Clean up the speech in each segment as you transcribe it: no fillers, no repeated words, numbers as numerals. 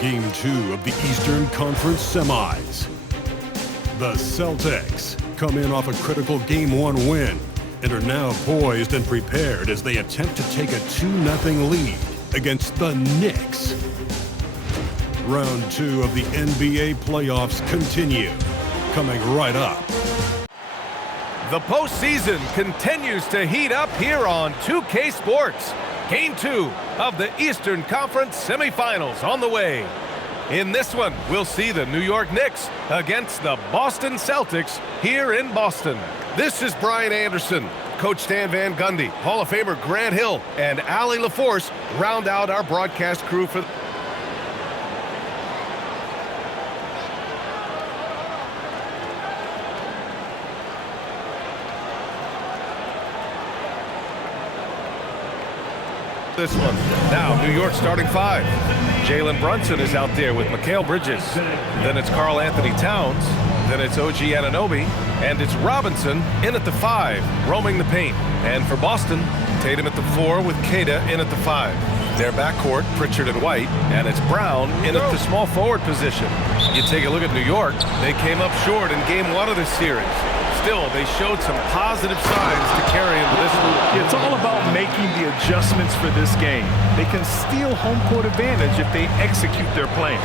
Game 2 of the Eastern Conference Semis. The Celtics come in off a critical Game 1 win and are now poised and prepared as they attempt to take a 2-0 lead against the Knicks. Round 2 of the NBA playoffs continue, coming right up. The postseason continues to heat up here on 2K Sports. Game 2 of the Eastern Conference semifinals on the way. In this one, we'll see the New York Knicks against the Boston Celtics here in Boston. This is Brian Anderson. Coach Stan Van Gundy, Hall of Famer Grant Hill, and Allie LaForce round out our broadcast crew for this one. Now, New York starting 5. Jalen Brunson is out there with Mikal Bridges. Then it's Karl Anthony Towns. Then it's OG Anunoby. And it's Robinson in at the 5, roaming the paint. And for Boston, Tatum at the 4 with Queta in at the 5. Their backcourt, Pritchard and White. And it's Brown in at the small forward position. You take a look at New York. They came up short in Game 1 of this series. Still, they showed some positive signs to carry into this one. It's all about making the adjustments for this game. They can steal home court advantage if they execute their plan.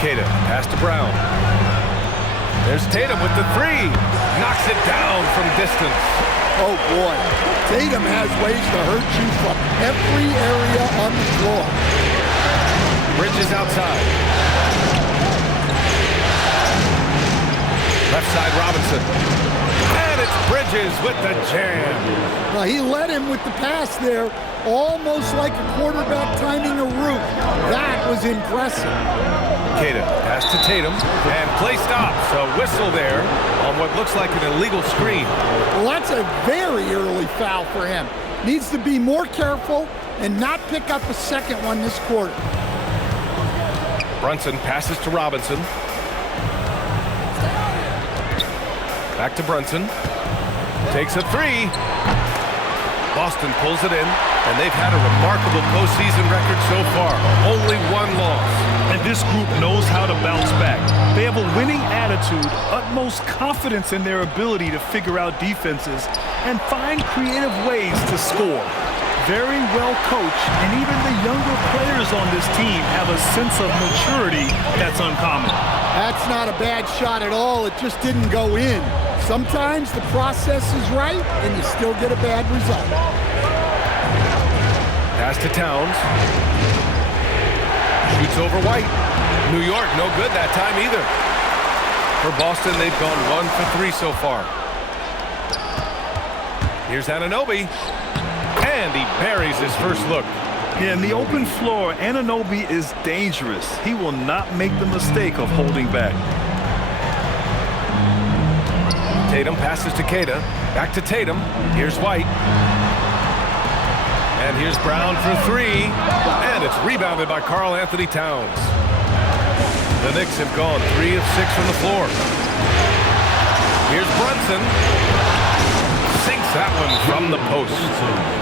Queta, pass to Brown. There's Tatum with the 3. Knocks it down from distance. Oh, boy. Tatum has ways to hurt you from every area on the floor. Bridges outside. Left side, Robinson. And it's Bridges with the jam. Well, he led him with the pass there, almost like a quarterback timing a route. That was impressive. Queta, pass to Tatum, and play stops. A whistle there on what looks like an illegal screen. Well, that's a very early foul for him. Needs to be more careful and not pick up a second one this quarter. Brunson passes to Robinson. Back to Brunson. Takes a 3. Boston pulls it in, and they've had a remarkable postseason record so far. Only 1 loss. And this group knows how to bounce back. They have a winning attitude, utmost confidence in their ability to figure out defenses, and find creative ways to score. Very well coached, and even the younger players on this team have a sense of maturity that's uncommon. That's not a bad shot at all. It just didn't go in. Sometimes the process is right, and you still get a bad result. Pass to Towns. Shoots over White. New York, no good that time either. For Boston, they've gone 1 for 3 so far. Here's Anunoby. And he buries his first look. Yeah, in the open floor, Anunoby is dangerous. He will not make the mistake of holding back. Tatum passes to Queta. Back to Tatum. Here's White. And here's Brown for 3. And it's rebounded by Karl Anthony Towns. The Knicks have gone 3 of 6 from the floor. Here's Brunson. Sinks that one from the post.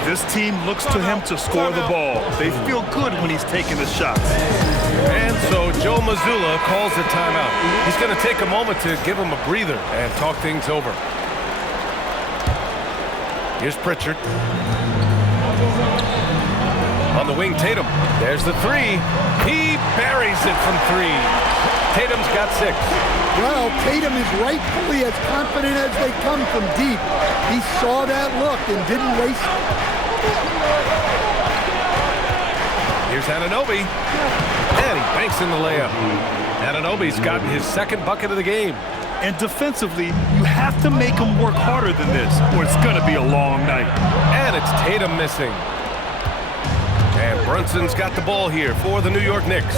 This team looks to him to score the ball. They feel good when he's taking the shots. And so Joe Mazzulla calls a timeout. He's going to take a moment to give him a breather and talk things over. Here's Pritchard. On the wing, Tatum. There's the 3. He buries it from 3. Tatum's got 6. Well, Tatum is rightfully as confident as they come from deep. He saw that look and didn't waste it. Here's Anunoby. And he banks in the layup. Anunoby's gotten his 2nd bucket of the game. And defensively, you have to make him work harder than this, or it's going to be a long night. And it's Tatum missing. And Brunson's got the ball here for the New York Knicks.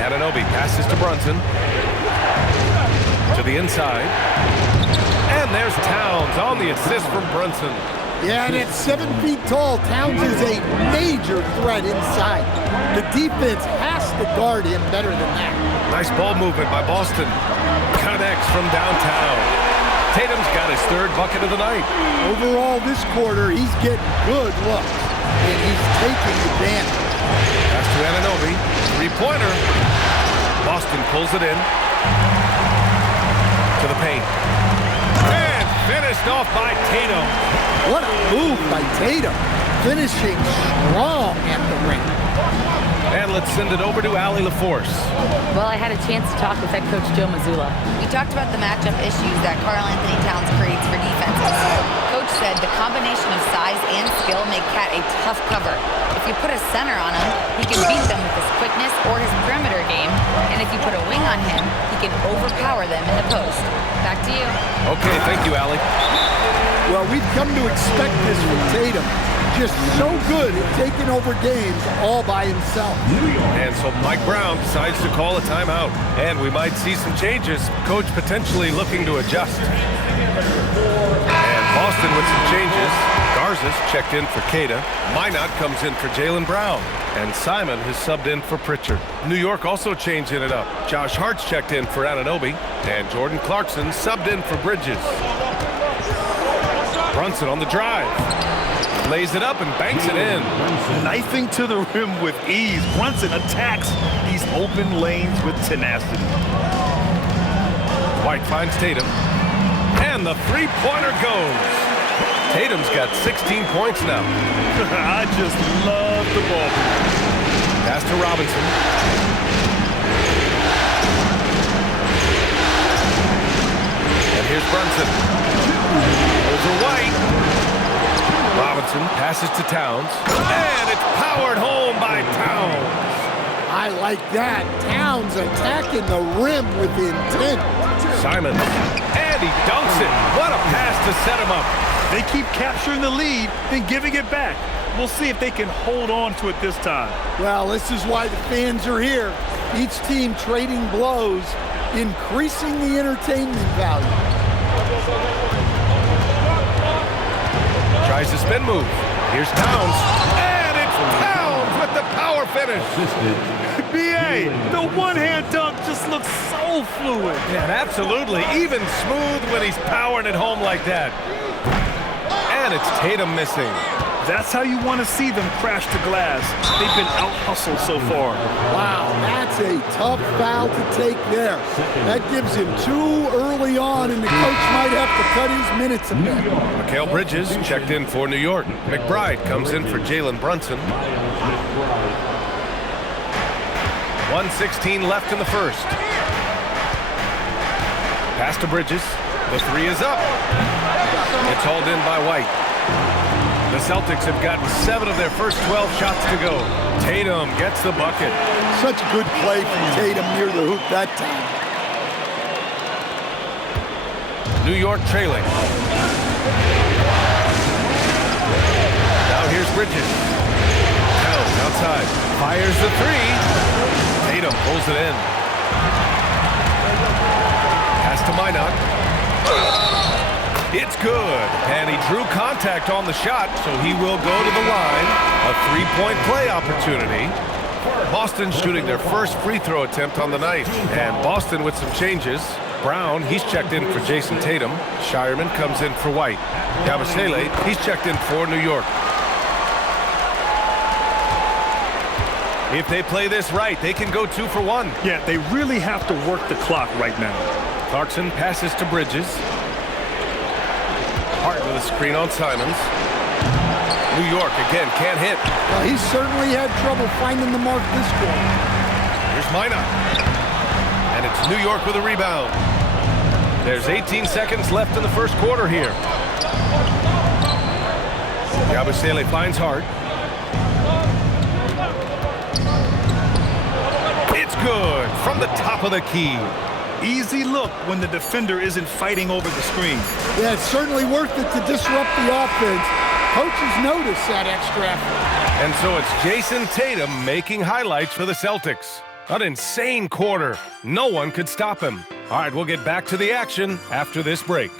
Anunoby passes to Brunson. To the inside. And there's Towns on the assist from Brunson. Yeah, and at 7 feet tall, Towns is a major threat inside. The defense has to guard him better than that. Nice ball movement by Boston. Connects from downtown. Tatum's got his 3rd bucket of the night. Overall, this quarter, he's getting good looks, and he's taking advantage. Pass to Anunoby. 3-pointer. Boston pulls it in. To the paint. And finished off by Tatum. What a move by Tatum. Finishing strong at the ring. And let's send it over to Allie LaForce. Well, I had a chance to talk with head coach Joe Mazzulla. We talked about the matchup issues that Karl Anthony Towns creates for defenses. Coach said the combination of size and skill make Cat a tough cover. If you put a center on him, he can beat them with his quickness or his perimeter game. And if you put a wing on him, he can overpower them in the post. Back to you. Okay, thank you, Allie. Well, we've come to expect this from Tatum. Just so good at taking over games all by himself. And so Mike Brown decides to call a timeout. And we might see some changes. Coach potentially looking to adjust. And Boston with some changes. Garza's checked in for Queta. Minot comes in for Jaylen Brown. And Simon has subbed in for Pritchard. New York also changing it up. Josh Hart's checked in for Anunoby. And Jordan Clarkson subbed in for Bridges. Brunson on the drive. Lays it up and banks it in. Knifing to the rim with ease. Brunson attacks these open lanes with tenacity. White finds Tatum. And the 3-pointer goes. Tatum's got 16 points now. I just love the ball. Pass to Robinson. And here's Brunson. Over White. Robinson passes to Towns. And it's powered home by Towns. I like that. Towns attacking the rim with intent. Simon. And he dunks it. What a pass to set him up. They keep capturing the lead, then giving it back. We'll see if they can hold on to it this time. Well, this is why the fans are here. Each team trading blows, increasing the entertainment value. Tries the spin move. Here's Towns. And it's Towns with the power finish. B.A., the one-hand dunk just looks so fluid. Yeah, absolutely. Even smooth when he's powering it home like that. And it's Tatum missing. That's how you want to see them crash the glass. They've been out-hustled so far. Wow, that's a tough foul to take there. That gives him 2 early on, and the coach might have to cut his minutes a bit. Mikal Bridges checked in for New York. McBride comes in for Jalen Brunson. 1:16 left in the first. Pass to Bridges. The 3 is up. It's hauled in by White. The Celtics have gotten 7 of their first 12 shots to go. Tatum gets the bucket. Such good play from Tatum near the hoop that time. New York trailing. Now here's Bridges. Towns outside. Fires the 3. Tatum pulls it in. Pass to Minot. It's good. And he drew contact on the shot, so he will go to the line. A 3-point play opportunity. Boston shooting their first free throw attempt on the night. And Boston with some changes. Brown, he's checked in for Jason Tatum. Shireman comes in for White. Yabusele, he's checked in for New York. If they play this right, they can go 2 for 1. Yeah, they really have to work the clock right now. Clarkson passes to Bridges. Hart with a screen on Simons. New York again can't hit. Well, he certainly had trouble finding the mark this quarter. Here's Minot. And it's New York with a rebound. There's 18 seconds left in the first quarter here. Yabusele finds Hart. It's good from the top of the key. Easy look when the defender isn't fighting over the screen. Yeah, it's certainly worth it to disrupt the offense. Coaches notice that extra effort. And so it's Jason Tatum making highlights for the Celtics. An insane quarter. No one could stop him. All right, we'll get back to the action after this break.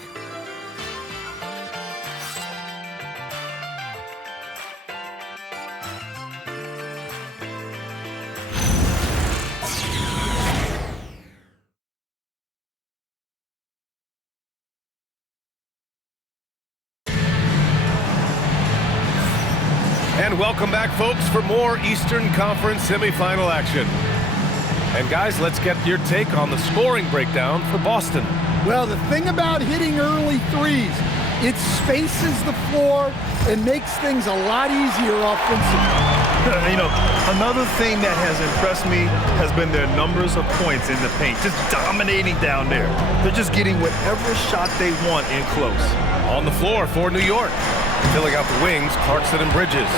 And welcome back, folks, for more Eastern Conference semifinal action. And guys, let's get your take on the scoring breakdown for Boston. Well, the thing about hitting early threes, it spaces the floor and makes things a lot easier offensively. You know, another thing that has impressed me has been their numbers of points in the paint, just dominating down there. They're just getting whatever shot they want in close. On the floor for New York, filling out the wings, Clarkson and Bridges.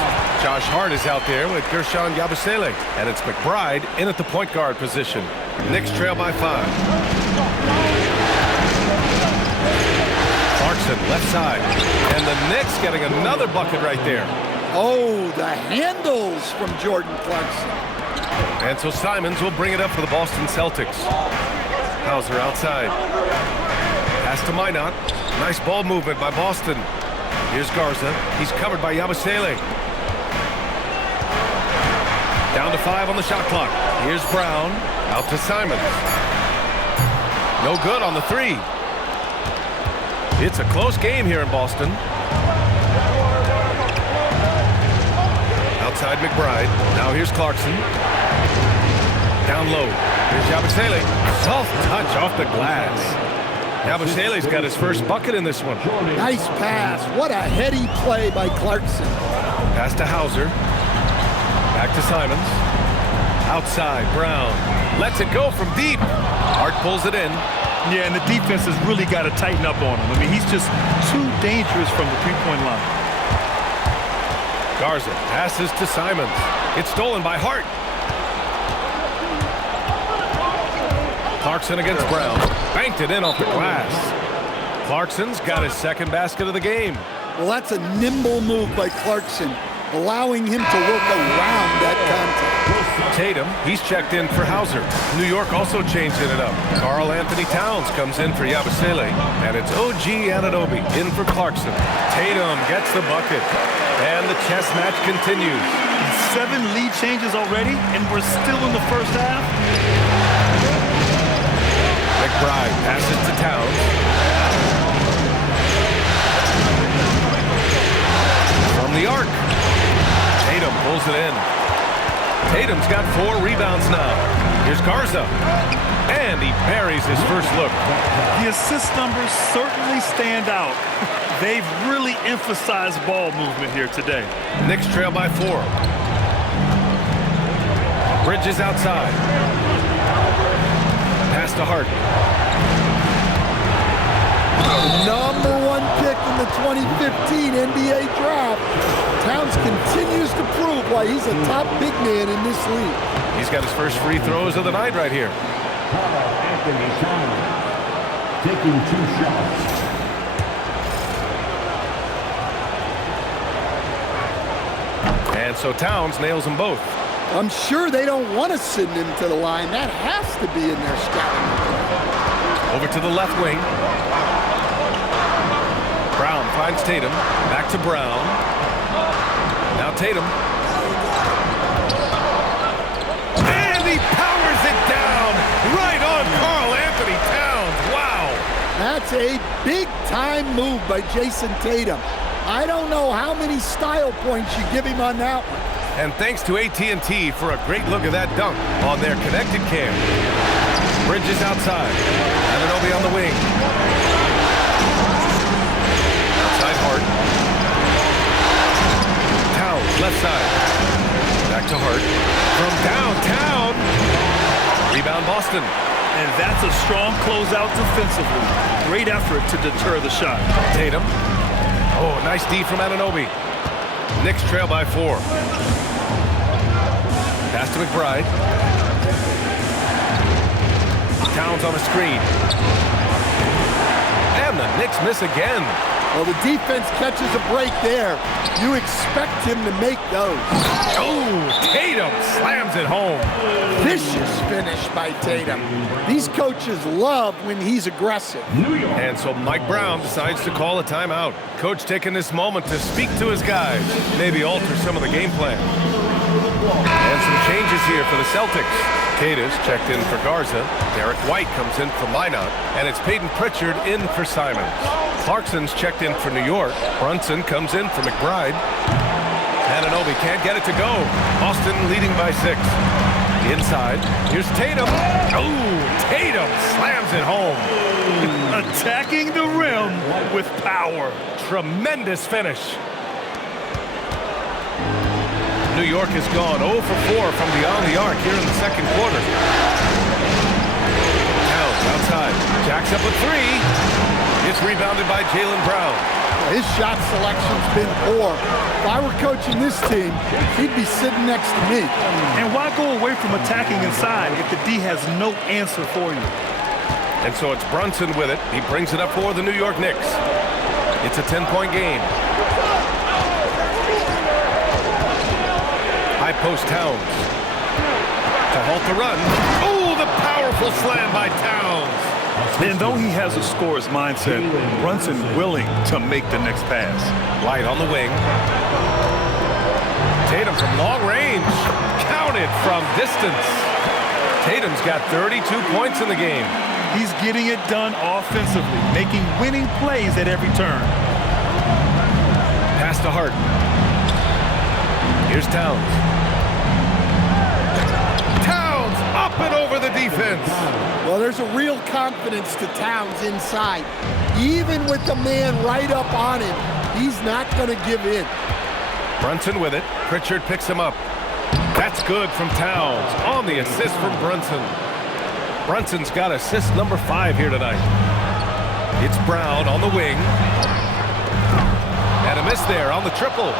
Josh Hart is out there with Gershon Yabusele, and it's McBride in at the point guard position. Knicks trail by 5. Clarkson left side, and the Knicks getting another bucket right there. Oh, the handles from Jordan Clarkson. And so Simons will bring it up for the Boston Celtics. Hauser outside. Pass to Minot. Nice ball movement by Boston. Here's Garza. He's covered by Yabusele. Down to 5 on the shot clock. Here's Brown. Out to Simons. No good on the 3. It's a close game here in Boston. Outside McBride. Now here's Clarkson. Down low. Here's Yabusele. Soft touch off the glass. Yabusele's got his first bucket in this one. Nice pass. What a heady play by Clarkson. Pass to Hauser. Back to Simons. Outside, Brown. Lets it go from deep. Hart pulls it in. Yeah, and the defense has really got to tighten up on him. I mean, he's just too dangerous from the three-point line. Garza passes to Simons. It's stolen by Hart. Clarkson against Brown. Banked it in off the glass. Clarkson's got his second basket of the game. Well, that's a nimble move by Clarkson, allowing him to work around that contact. Tatum, he's checked in for Hauser. New York also changing it up. Karl Anthony Towns comes in for Yabusele, and it's OG Anunoby in for Clarkson. Tatum gets the bucket, and the chess match continues. 7 lead changes already, and we're still in the first half. McBride passes to Towns. From the arc. Tatum pulls it in. Tatum's got 4 rebounds now. Here's Garza. And he buries his first look. The assist numbers certainly stand out. They've really emphasized ball movement here today. Knicks trail by 4. Bridges outside. Pass to Hart. #1 pick in the 2015 NBA draft. Towns continues to prove why he's a top big man in this league. He's got his first free throws of the night right here. Anthony Towns taking 2 shots. And so Towns nails them both. I'm sure they don't want to send him to the line. That has to be in their scouting report. Over to the left wing. Brown finds Tatum. Back to Brown. Now Tatum. And he powers it down right on Karl Anthony Towns. Wow. That's a big-time move by Jason Tatum. I don't know how many style points you give him on that one. And thanks to AT&T for a great look at that dunk on their connected cam. Bridges outside. Anunoby on the wing. Outside Hart. Towns, left side. Back to Hart. From downtown. Rebound Boston. And that's a strong closeout defensively. Great effort to deter the shot. Tatum. Oh, nice D from Anunoby. Knicks trail by 4. Pass to McBride. Towns on the screen. And the Knicks miss again. Well, the defense catches a break there. You expect him to make those. Oh, Tatum slams it home. Vicious finish by Tatum. These coaches love when he's aggressive. And so Mike Brown decides to call a timeout. Coach taking this moment to speak to his guys, maybe alter some of the game plan. And some changes here for the Celtics. Cadiz checked in for Garza. Derek White comes in for Minot. And it's Peyton Pritchard in for Simons. Clarkson's checked in for New York. Brunson comes in for McBride. Anunoby can't get it to go. Boston leading by 6. Inside, here's Tatum. Oh, Tatum slams it home. Attacking the rim with power. Tremendous finish. New York has gone 0 for 4 from beyond the arc here in the second quarter. Towns outside, jacks up a 3. It's rebounded by Jaylen Brown. His shot selection's been poor. If I were coaching this team, he'd be sitting next to me. And why go away from attacking inside if the D has no answer for you? And so it's Brunson with it. He brings it up for the New York Knicks. It's a 10-point game. High post Towns. To halt the run. Oh, the powerful slam by Towns. And though he has a scorer's mindset, Brunson willing to make the next pass. Light on the wing. Tatum from long range. Counted from distance. Tatum's got 32 points in the game. He's getting it done offensively, making winning plays at every turn. Pass to Hart. Here's Towns. Towns up and over the defense. Well, there's a real confidence to Towns inside. Even with the man right up on him, he's not going to give in. Brunson with it. Pritchard picks him up. That's good from Towns on the assist from Brunson. Brunson's got assist number 5 here tonight. It's Brown on the wing. And a miss there on the triple.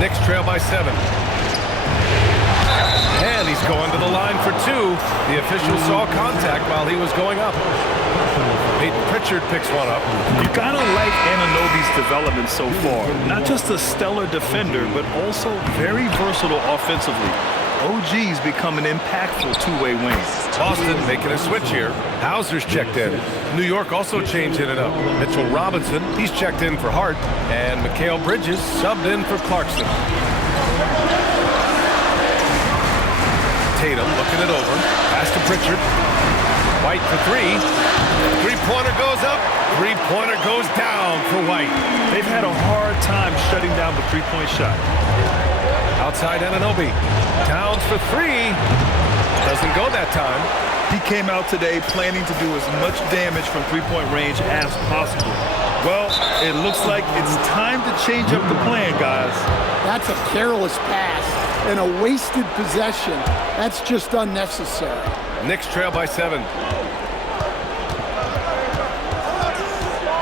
Knicks trail by 7. And he's going to the line for 2. The official saw contact while he was going up. Peyton Pritchard picks one up. You gotta like Anunoby's development so far. Not just a stellar defender, but also very versatile offensively. OG's become an impactful two-way wing. Boston making a switch here. Hauser's checked in. New York also changing it up. Mitchell Robinson, he's checked in for Hart. And Mikal Bridges subbed in for Clarkson. Tatum looking it over. Pass to Pritchard. White for 3. Three-pointer goes up. Three-pointer goes down for White. They've had a hard time shutting down the three-point shot. Outside Anunoby. Towns for 3. Doesn't go that time. He came out today planning to do as much damage from three-point range as possible. Well, it looks like it's time to change up the plan, guys. That's a careless pass and a wasted possession. That's just unnecessary. Knicks trail by 7.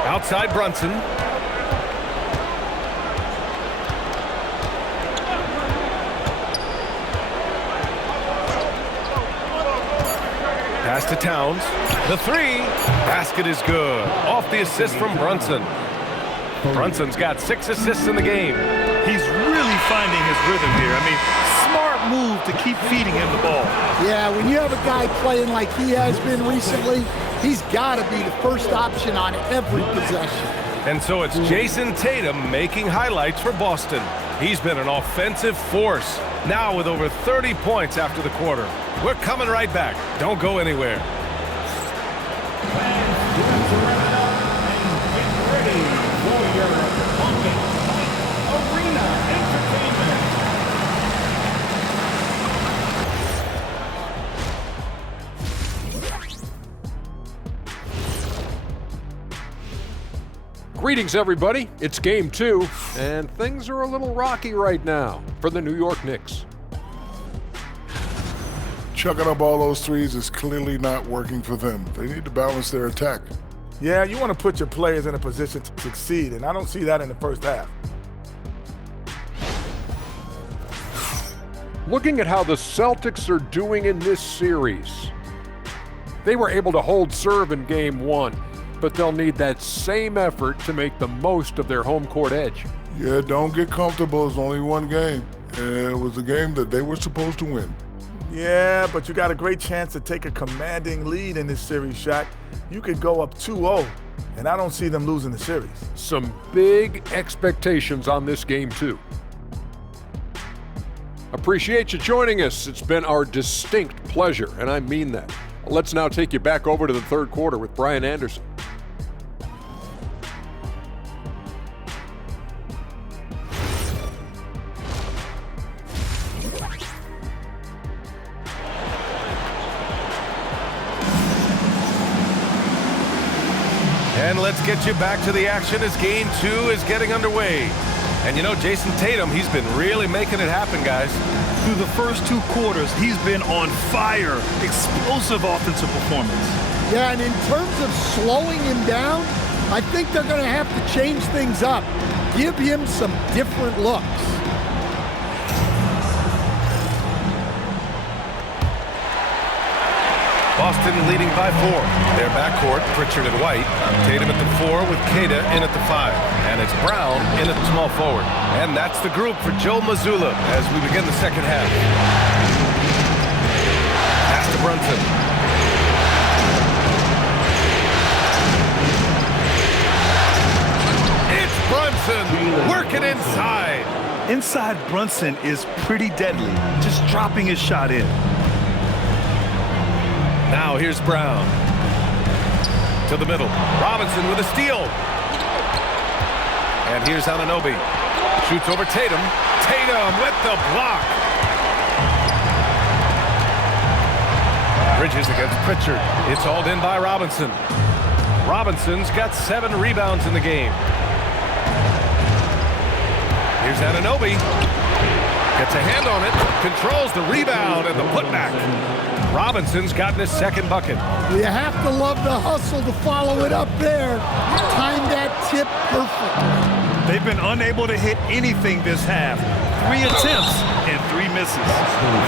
Outside Brunson. Pass to Towns. The 3. Basket is good. Off the assist from Brunson. Brunson's got 6 assists in the game. He's really finding his rhythm here. I mean, smart move to keep feeding him the ball. Yeah, when you have a guy playing like he has been recently, he's got to be the first option on every possession. And so it's Jason Tatum making highlights for Boston. He's been an offensive force, now with over 30 points after the quarter. We're coming right back. Don't go anywhere. Greetings, everybody. It's Game 2, and things are a little rocky right now for the New York Knicks. Chucking up all those threes is clearly not working for them. They need to balance their attack. Yeah, you want to put your players in a position to succeed, and I don't see that in the first half. Looking at how the Celtics are doing in this series, they were able to hold serve in Game 1, but they'll need that same effort to make the most of their home court edge. Yeah, don't get comfortable. It's only one game, and it was a game that they were supposed to win. Yeah, but you got a great chance to take a commanding lead in this series, Shaq. You could go up 2-0, and I don't see them losing the series. Some big expectations on this game, too. Appreciate you joining us. It's been our distinct pleasure, and I mean that. Let's now take you back over to the third quarter with Brian Anderson. And let's get you back to the action as game 2 is getting underway. And you know, Jason Tatum, he's been really making it happen, guys. Through the first 2 quarters, he's been on fire. Explosive offensive performance. Yeah, and in terms of slowing him down, I think they're going to have to change things up. Give him some different looks. Boston leading by 4. Their backcourt, Pritchard and White. Tatum at the 4 with Queta in at the 5. And it's Brown in at the small forward. And that's the group for Joe Mazzulla as we begin the second half. Pass to Brunson. It's Brunson working inside. Inside Brunson is pretty deadly, just dropping his shot in. Now here's Brown. To the middle. Robinson with a steal. And here's Anunoby. Shoots over Tatum. Tatum with the block. Bridges against Pritchard. It's hauled in by Robinson. Robinson's got 7 rebounds in the game. Here's Anunoby. Gets a hand on it. Controls the rebound and the putback. Robinson's gotten his second bucket. You have to love the hustle to follow it up there. Timed that tip perfectly. They've been unable to hit anything this half. 3 attempts and 3 misses.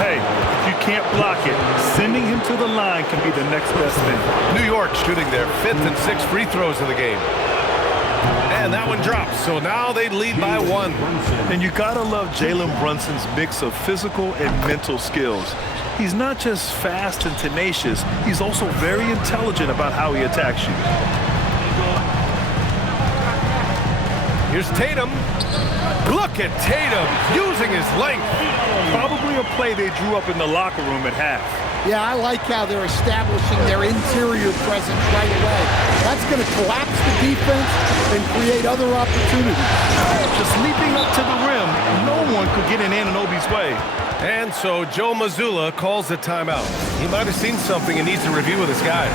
Hey, if you can't block it, sending him to the line can be the next best thing. New York shooting their 5th and 6th free throws of the game. And that one drops, so now they lead by 1. And you gotta love Jalen Brunson's mix of physical and mental skills. He's not just fast and tenacious, he's also very intelligent about how he attacks you. Here's Tatum. Look at Tatum using his length. Probably a play they drew up in the locker room at half. Yeah, I like how they're establishing their interior presence right away. That's going to collapse the defense and create other opportunities. Just leaping up to the rim, no one could get in Anunoby's way. And so Joe Mazzulla calls the timeout. He might have seen something and needs to review with his guys.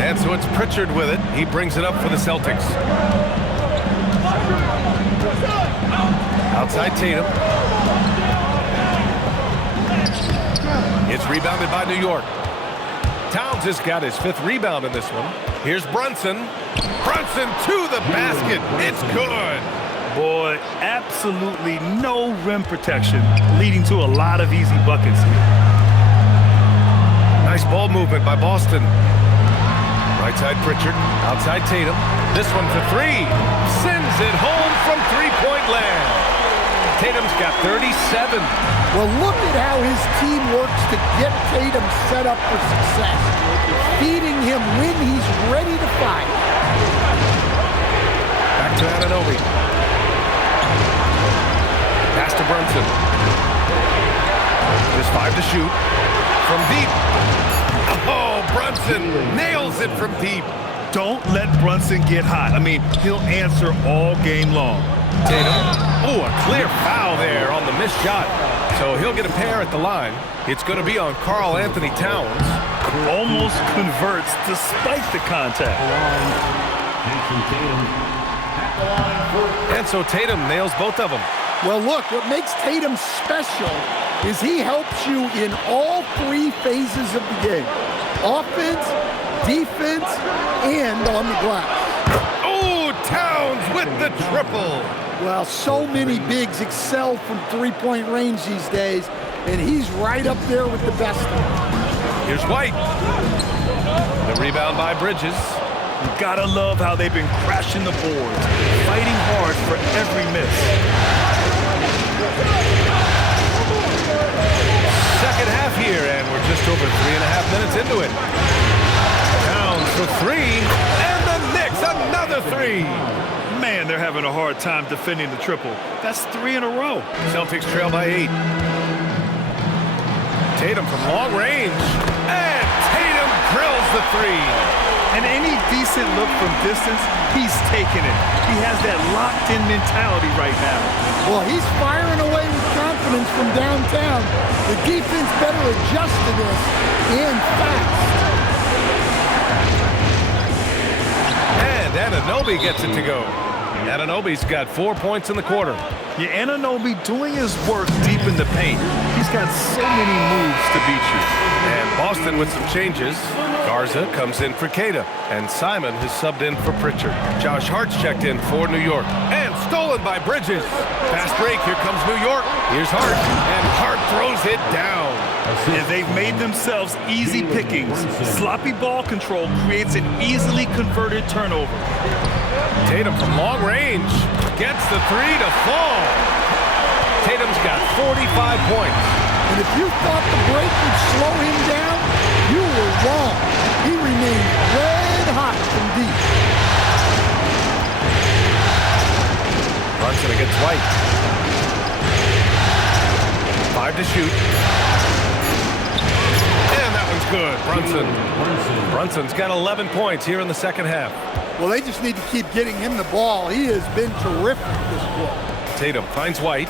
And so it's Pritchard with it. He brings it up for the Celtics. Outside Tatum. It's rebounded by New York. Towns has got his 5th rebound in this one. Here's Brunson. Brunson to the basket. It's good. Boy, absolutely no rim protection, leading to a lot of easy buckets. Nice ball movement by Boston. Right side Pritchard. Outside Tatum. This one for 3. Sends it home from 3-point land. Tatum's got 37. Well, look at how his team works to get Tatum set up for success. Feeding him when he's ready to fire. Back to Anunoby. Pass to Brunson. There's 5 to shoot. From deep. Oh, Brunson nails it from deep. Don't let Brunson get hot. I mean, he'll answer all game long. Tatum. Oh, a clear foul there on the missed shot. So he'll get a pair at the line. It's going to be on Karl Anthony Towns. Almost converts despite the contact. And so Tatum nails both of them. Well, look, what makes Tatum special is he helps you in all 3 phases of the game. Offense, defense, and on the glass. Oh, Towns with the triple. Well, so many bigs excel from 3-point range these days, and he's right up there with the best of them. Here's White. The rebound by Bridges. You gotta love how they've been crashing the boards, fighting hard for every miss. Second half here, and we're just over 3.5 minutes into it. Towns for 3, and the Knicks another 3. Man, they're having a hard time defending the triple. That's 3 in a row. Celtics trail by 8. Tatum from long range, and Tatum drills the 3. And any decent look from distance, he's taking it. He has that locked-in mentality right now. Well, he's firing away with confidence. confidence from downtown. The defense better adjust to this, and fast. And Anunoby gets it to go. Anunoby's got 4 points in the quarter. Yeah, Anunoby doing his work deep in the paint. He's got so many moves to beat you. And Boston with some changes. Garza comes in for Keita, and Simon has subbed in for Pritchard. Josh Hart's checked in for New York, and stolen by Bridges. Fast break, here comes New York. Here's Hart, and Hart throws it down. And they've made themselves easy pickings. Sloppy ball control creates an easily converted turnover. Tatum from long range gets the three to fall. Tatum's got 45 points. And if you thought the break would slow him down, you were wrong. He remained red hot from deep. Brunson against White. 5 to shoot. And that one's good. Brunson's got 11 points here in the second half. Well, they just need to keep getting him the ball. He has been terrific this quarter. Tatum finds White.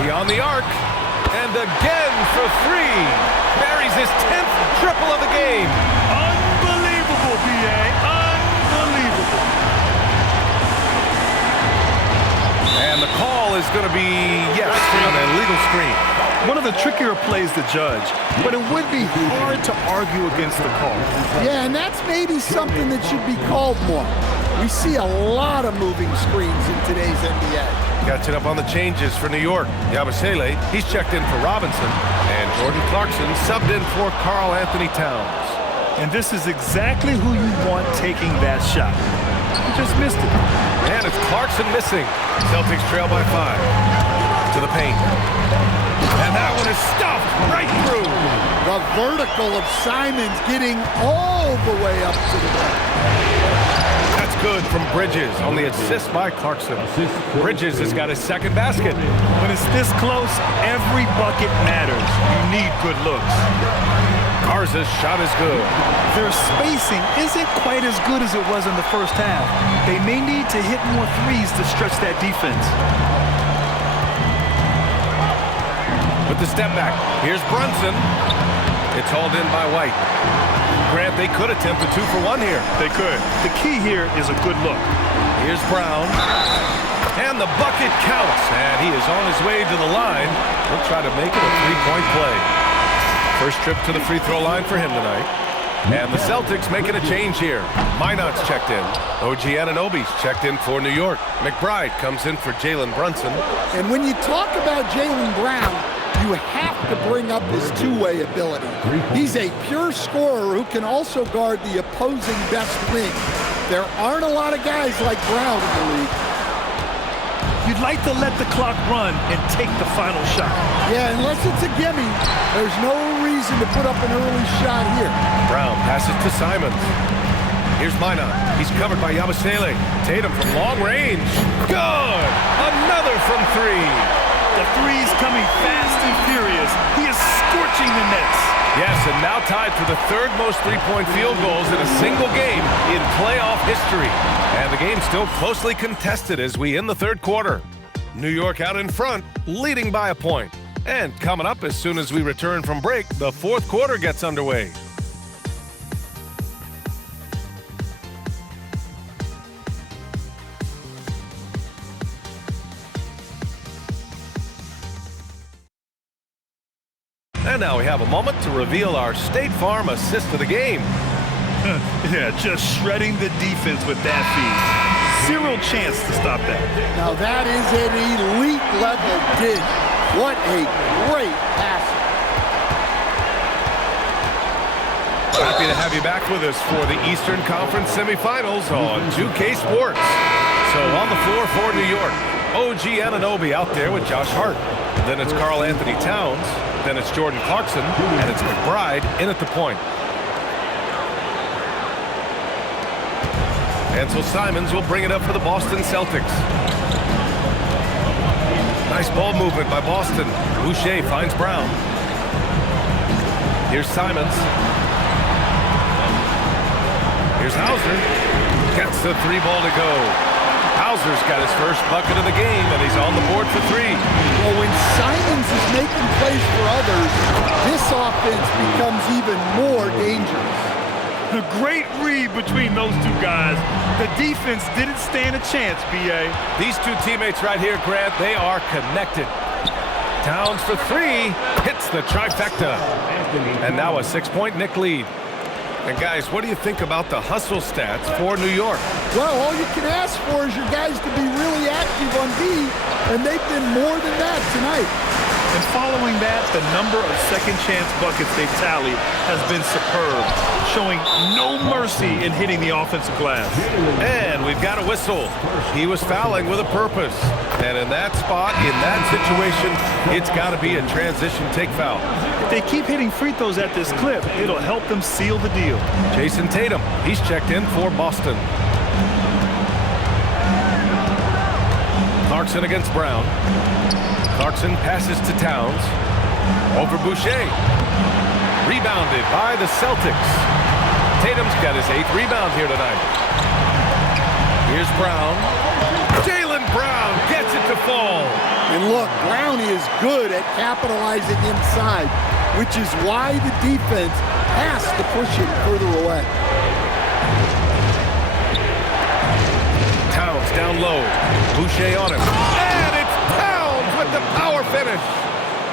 Beyond the arc. And again for three. Buries his 10th triple of the game. Unbelievable, B.A. Unbelievable. And the call is going to be, yes, on an illegal screen. One of the trickier plays to judge, but it would be hard to argue against the call. Yeah, and that's maybe something that should be called more. We see a lot of moving screens in today's NBA. Catching up on the changes for New York. Yabusele, he's checked in for Robinson. And Jordan Clarkson subbed in for Karl Anthony Towns. And this is exactly who you want taking that shot. He just missed it. And it's Clarkson missing. Celtics trail by 5. To the paint. And that one is stuffed right through. The vertical of Simons getting all the way up to the rim. That's good from Bridges on the assist by Clarkson. Bridges has got his second basket. When it's this close, every bucket matters. You need good looks. Garza's shot is good. Their spacing isn't quite as good as it was in the first half. They may need to hit more threes to stretch that defense. With the step back, here's Brunson. It's hauled in by White. Grant, they could attempt a 2 for 1 here. They could. The key here is a good look. Here's Brown. And the bucket counts. And he is on his way to the line. He'll try to make it a three-point play. First trip to the free throw line for him tonight. And the Celtics making a change here. Minot's checked in. OG Anunoby's checked in for New York. McBride comes in for Jalen Brunson. And when you talk about Jaylen Brown, you have to bring up his two-way ability. He's a pure scorer who can also guard the opposing best wing. There aren't a lot of guys like Brown in the league. You'd like to let the clock run and take the final shot. Yeah, unless it's a gimme, there's no reason to put up an early shot here. Brown passes to Simons. Here's Minot. He's covered by Yabusele. Tatum from long range. Good! Another from three. The three's coming fast and furious. He is scorching the nets. Yes, and now tied for the third most three-point field goals in a single game in playoff history. And the game's still closely contested as we end the third quarter. New York out in front, leading by a point. And coming up as soon as we return from break, the fourth quarter gets underway. And now we have a moment to reveal our State Farm assist of the game. Yeah, just shredding the defense with that feed. Zero chance to stop that. Now that is an elite level dig. What a great pass. Happy to have you back with us for the Eastern Conference semifinals on 2K Sports. So on the floor for New York, OG Anunoby out there with Josh Hart. Then it's Karl Anthony Towns. Then it's Jordan Clarkson, and it's McBride in at the point. And so Simons will bring it up for the Boston Celtics. Nice ball movement by Boston. Boucher finds Brown. Here's Simons. Here's Hauser. Gets the three ball to go. Bowser's got his first bucket of the game, and he's on the board for 3. Well, when Simons is making plays for others, this offense becomes even more dangerous. A great read between those two guys. The defense didn't stand a chance, B.A. These two teammates right here, Grant, they are connected. Towns for 3, hits the trifecta. And now a 6-point Knick lead. And guys, what do you think about the hustle stats for New York? Well, all you can ask for is your guys to be really active on D, and they've been more than that tonight. And following that, the number of second chance buckets they've tallied has been superb, showing no mercy in hitting the offensive glass. And we've got a whistle. He was fouling with a purpose. And in that spot, in that situation, it's got to be a transition take foul. If they keep hitting free throws at this clip, it'll help them seal the deal. Jason Tatum, he's checked in for Boston. Clarkson against Brown. Clarkson passes to Towns. Over Boucher. Rebounded by the Celtics. Tatum's got his 8th rebound here tonight. Here's Brown. Jaylen Brown gets it to fall. And look, Brown is good at capitalizing inside, which is why the defense has to push it further away. Towns down low. Boucher on him. And it's Towns with the power finish.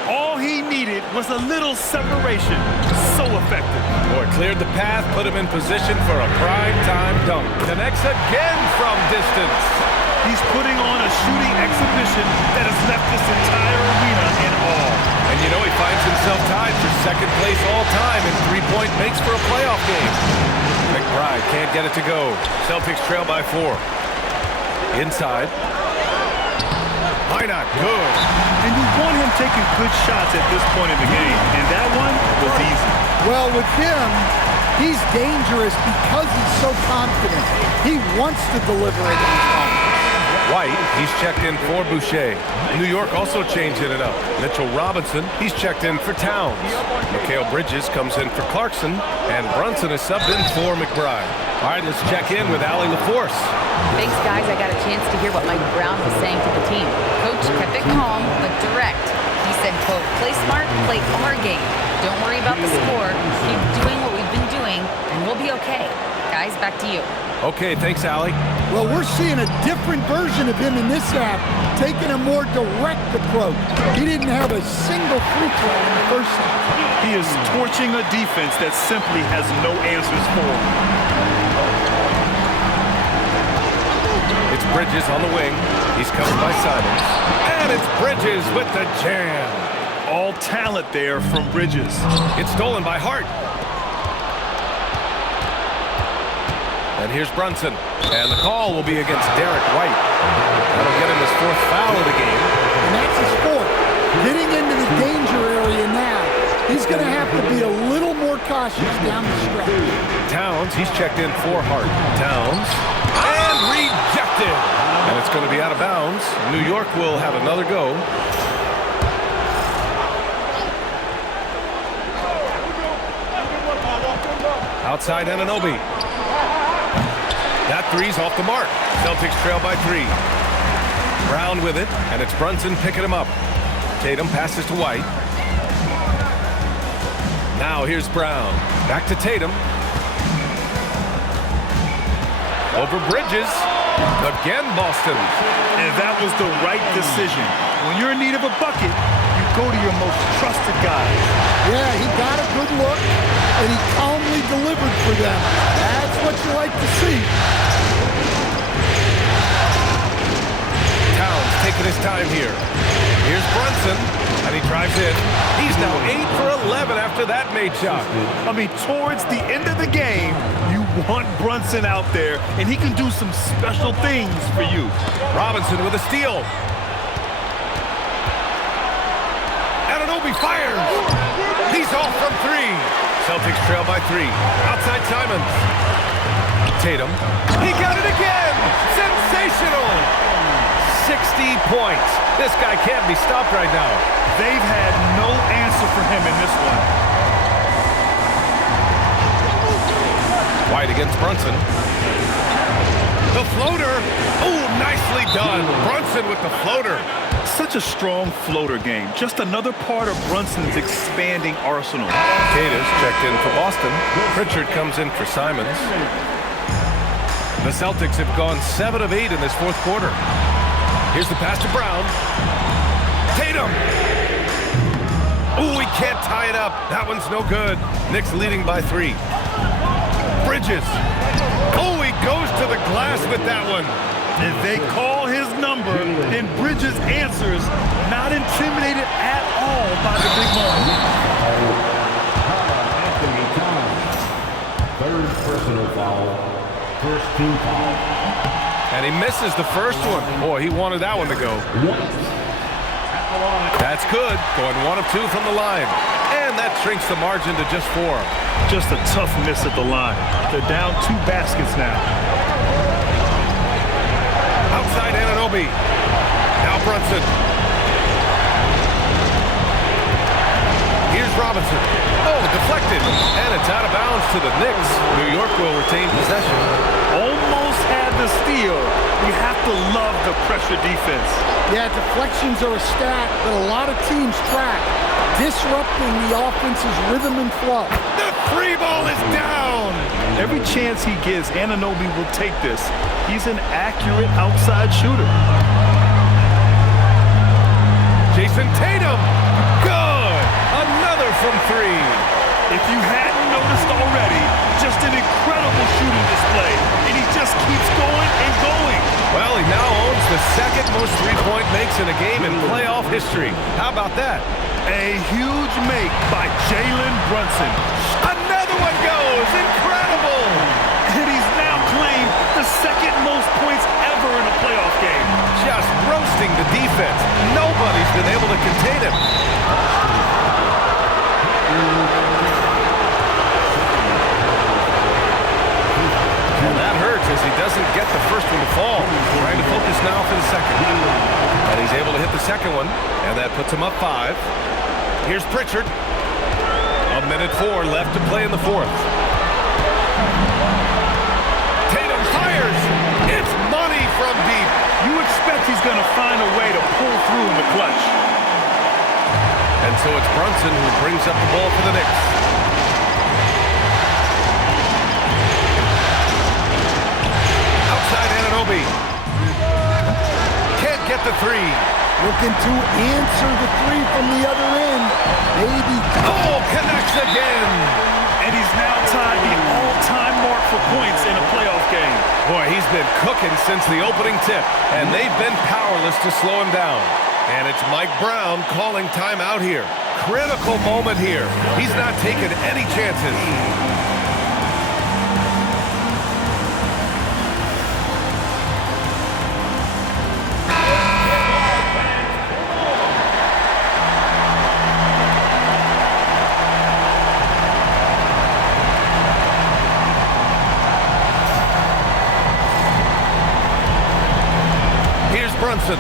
All he needed was a little separation. So effective. Boy, cleared the path, put him in position for a prime-time dunk. Connects again from distance. He's putting on a shooting exhibition that has left this entire arena in awe. And you know he finds himself tied for second place all time in three-point makes for a playoff game. McBride can't get it to go. Celtics trail by 4. Inside. Why not? Good. And you want him taking good shots at this point in the game, and that one was easy. Well, with him, he's dangerous because he's so confident. He wants to deliver it in his offense. White, he's checked in for Boucher. New York also changing it up. Mitchell Robinson, he's checked in for Towns. Mikal Bridges comes in for Clarkson, and Brunson is subbed in for McBride. All right, let's check in with Allie LaForce. Thanks, guys. I got a chance to hear what Mike Brown was saying to the team. Coach kept it calm, but direct. He said, quote, play smart, play our game. Don't worry about the score. Keep doing what we've been doing, and we'll be okay. Guys, back to you. Okay, thanks, Allie. Well, we're seeing a different version of him in this half, taking a more direct approach. He didn't have a single free throw in the first half. He is torching a defense that simply has no answers for him. It's Bridges on the wing. He's covered by Simons. And it's Bridges with the jam. All talent there from Bridges. It's stolen by Hart. And here's Brunson. And the call will be against Derek White. That'll get him his 4th foul of the game. And that's his 4th. Getting into the danger area now. He's going to have to be a little more cautious down the stretch. Towns, he's checked in for Hart. Towns. And rejected. And it's going to be out of bounds. New York will have another go. Outside Anunoby. That three's off the mark. Celtics trail by 3. Brown with it, and it's Brunson picking him up. Tatum passes to White. Now here's Brown. Back to Tatum. Over Bridges. Again, Boston. And that was the right decision. When you're in need of a bucket, you go to your most trusted guys. Yeah, he got a good look, and he calmly delivered for them. That's what you like to see. Towns taking his time here. Here's Brunson, and he drives in. He's now 8 for 11 after that made shot. I mean, towards the end of the game, you want Brunson out there, and he can do some special things for you. Robinson with a steal. Anunoby fires. He's off from 3. Celtics trail by 3. Outside Simons. Tatum. He got it again. Sensational. 60 points. This guy can't be stopped right now. They've had no answer for him in this one. White against Brunson. The floater. Oh, nicely done. Brunson with the floater. Such a strong floater game. Just another part of Brunson's expanding arsenal. Cadiz checked in for Boston. Pritchard comes in for Simons. The Celtics have gone 7 of 8 in this fourth quarter. Here's the pass to Brown. Tatum. Oh, he can't tie it up. That one's no good. Knicks leading by 3. Bridges. Oh, he goes to the glass with that one. And they call his number, and Bridges answers, not intimidated at all by the big moment. Anthony Towns. Third personal foul. First team foul. And he misses the first one. Boy, he wanted that one to go. That's good. Going 1 of 2 from the line. And that shrinks the margin to just 4. Just a tough miss at the line. They're down 2 baskets now. Outside Anunoby. Now Brunson. Here's Robinson. Oh, deflected. And it's out of bounds to the Knicks. New York will retain possession. Almost had the steal. You have to love the pressure defense. Yeah, deflections are a stat that a lot of teams track, disrupting the offense's rhythm and flow. The 3 ball is down. Every chance he gets, Anunoby will take this. He's an accurate outside shooter. Jason Tatum. Good. Another from 3. If you hadn't noticed already, just an incredible shooting display. And he just keeps going and going. Well, he now owns the second most three-point makes in a game in playoff history. How about that? A huge make by Jalen Brunson. Another one goes. Incredible. And he's now claimed the second most points ever in a playoff game. Just roasting the defense. Nobody's been able to contain him. And that hurts as he doesn't get the first one to fall. Trying to focus now for the second. And he's able to hit the second one. And that puts him up 5. Here's Pritchard. 1:04 left to play in the fourth. Tatum fires. It's money from deep. You expect he's going to find a way to pull through in the clutch. And so it's Brunson who brings up the ball for the Knicks. Outside Anunoby. Can't get the 3. Looking to answer the 3 from the other end. Maybe. Oh, connects again. And he's now tied the all-time mark for points in a playoff game. Boy, he's been cooking since the opening tip, and they've been powerless to slow him down. And it's Mike Brown calling timeout here. Critical moment here. He's not taking any chances. Brunson.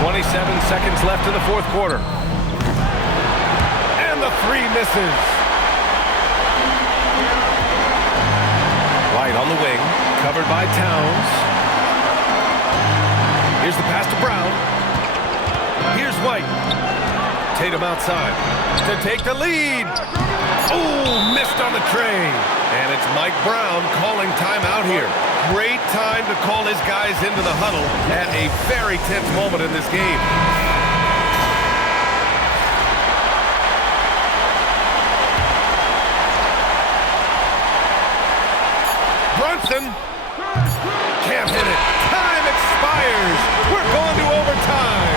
27 seconds left in the fourth quarter. And the 3 misses. White on the wing, covered by Towns. Here's the pass to Brown. Here's White. Tatum outside to take the lead. Oh, missed on the tray. And it's Mike Brown calling timeout here. Great time to call his guys into the huddle at a very tense moment in this game. Brunson can't hit it. Time expires. We're going to overtime.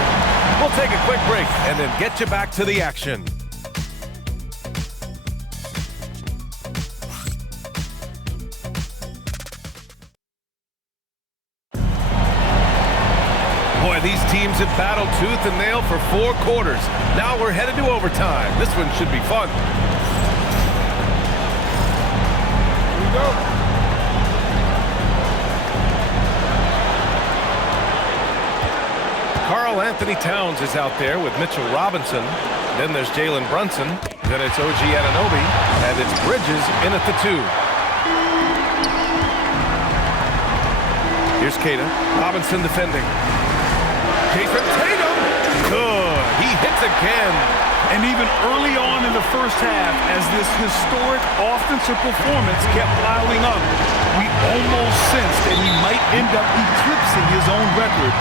We'll take a quick break and then get you back to the action. Boy, these teams have battled tooth and nail for 4 quarters. Now we're headed to overtime. This one should be fun. Here we go. Karl Anthony Towns is out there with Mitchell Robinson. Then there's Jalen Brunson. Then it's OG Anunoby. And it's Bridges in at the 2. Here's Kata. Robinson defending. Jason Tatum. Good. He hits again. And even early on in the first half, as this historic offensive performance kept piling up, we almost sensed that he might end up eclipsing his own record,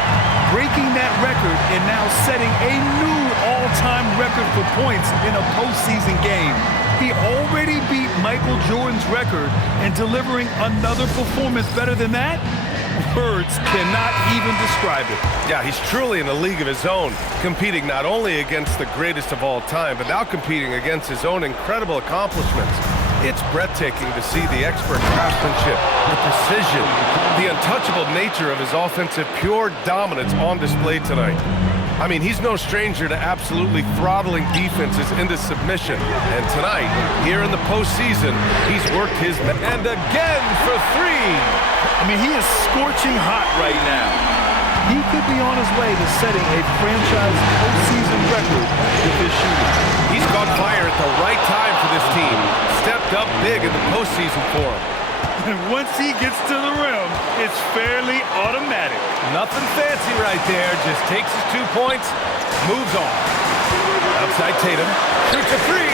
breaking that record and now setting a new all-time record for points in a postseason game. He already beat Michael Jordan's record, and delivering another performance better than that? Words cannot even describe it. Yeah, he's truly in a league of his own, competing not only against the greatest of all time, but now competing against his own incredible accomplishments. It's breathtaking to see the expert craftsmanship, the precision, the untouchable nature of his offensive pure dominance on display tonight. I mean, he's no stranger to absolutely throttling defenses into submission. And tonight, here in the postseason, he's worked his... And again for 3! I mean, he is scorching hot right now. He could be on his way to setting a franchise postseason record with his shooting. He's caught fire at the right time for this team. Stepped up big in the postseason for him. And once he gets to the rim, it's fairly automatic. Nothing fancy right there. Just takes his 2 points, moves on. Outside Tatum, shoots a 3,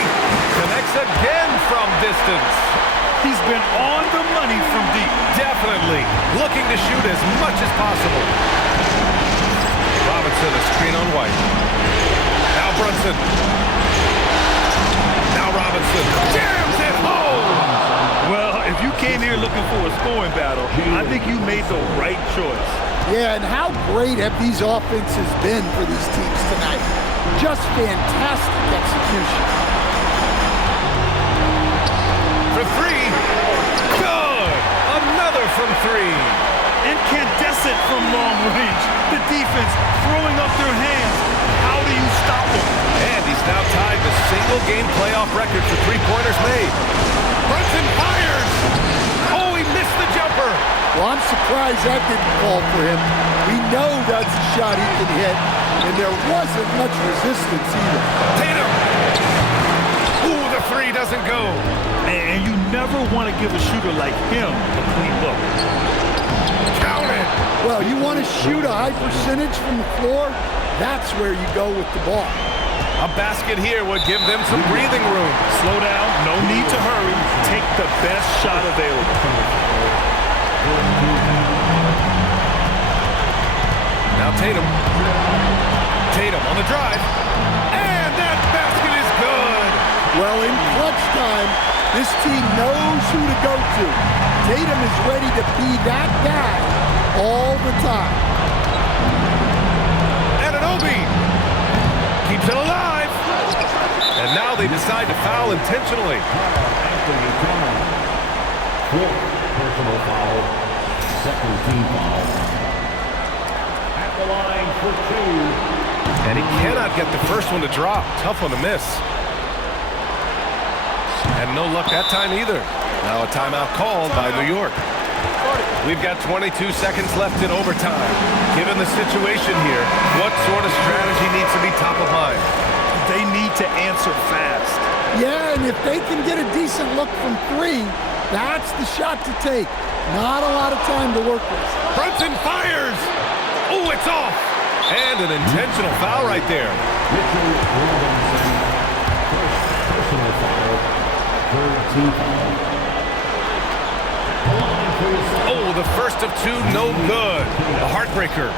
connects again from distance. He's been on the money from deep. Definitely looking to shoot as much as possible. Robinson, a screen on White. Now Brunson. Now Robinson jams it home. Well, if you came here looking for a scoring battle, I think you made the right choice. Yeah, and how great have these offenses been for these teams tonight? Just fantastic execution. For 3, good! Another from 3. Incandescent from long range. The defense throwing up their hands. How do you stop him? And he's now tied the single-game playoff record for three-pointers made. Brunson fires! Oh, he missed the jumper! Well, I'm surprised that didn't fall for him. We know that's a shot he can hit, and there wasn't much resistance either. Tatum! Ooh, the 3 doesn't go. And you never want to give a shooter like him a clean look. Count it! Well, you want to shoot a high percentage from the floor? That's where you go with the ball. A basket here would give them some breathing room. Slow down, no need to hurry. Take the best shot available. Now Tatum. Tatum on the drive. And that basket is good! Well, in clutch time, this team knows who to go to. Tatum is ready to be that guy all the time. Anunoby keeps it alive. And now they decide to foul intentionally. Fourth personal foul, second team foul. At the line for 2. And he cannot get the first one to drop. Tough one to miss. And no luck that time either. Now a timeout called by New York. We've got 22 seconds left in overtime. Given the situation here, what sort of strategy needs to be top of mind? They need to answer fast. Yeah, and if they can get a decent look from 3, that's the shot to take. Not a lot of time to work with. Brunson fires! Oh, it's off! And an intentional foul right there. Mitchell Robinson, first personal foul, third team foul. Oh, the first of 2, no good. A heartbreaker.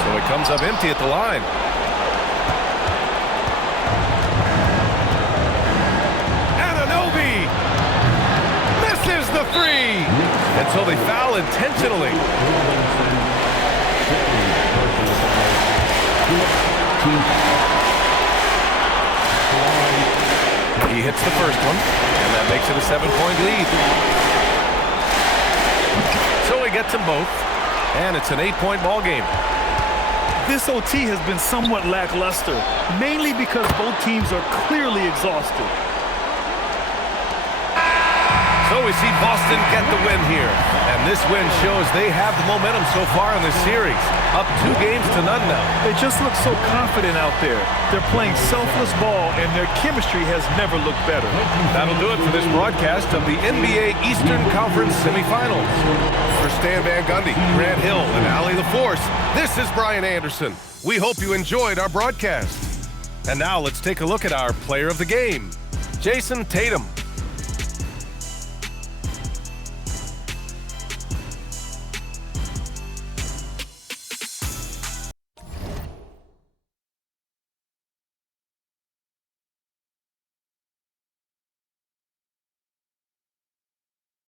So it comes up empty at the line. Anunoby misses the 3. And so they foul intentionally. He hits the first one, and that makes it a 7-point lead. So he gets them both, and it's an 8-point ball game. This OT has been somewhat lackluster, mainly because both teams are clearly exhausted. So So we see Boston get the win here. And this win shows they have the momentum so far in this series. Up 2 games to none now. They just look so confident out there. They're playing selfless ball, and their chemistry has never looked better. That'll do it for this broadcast of the NBA Eastern Conference semifinals. For Stan Van Gundy, Grant Hill, and Allie LaForce, this is Brian Anderson. We hope you enjoyed our broadcast. And now let's take a look at our player of the game, Jason Tatum.